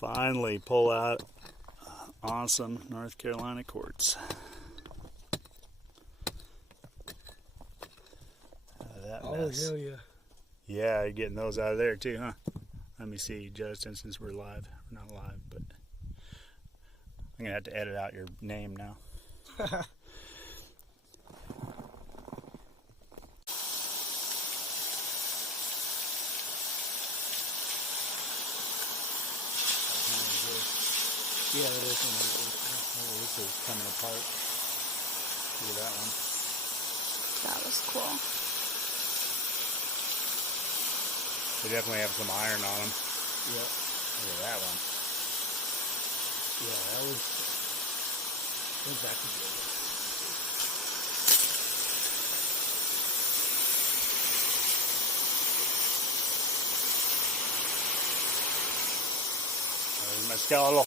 Finally pull out awesome North Carolina quartz. That mess. Hell yeah. Yeah, you're getting those out of there too, huh? Let me see, Justin, since we're live. We're not live, but I'm gonna have to edit out your name now. Yeah, it is. Oh, this is coming apart. Look at that one. That was cool. They definitely have some iron on them. Yep. Look at that one. Yeah, that was exactly good. Mezcal.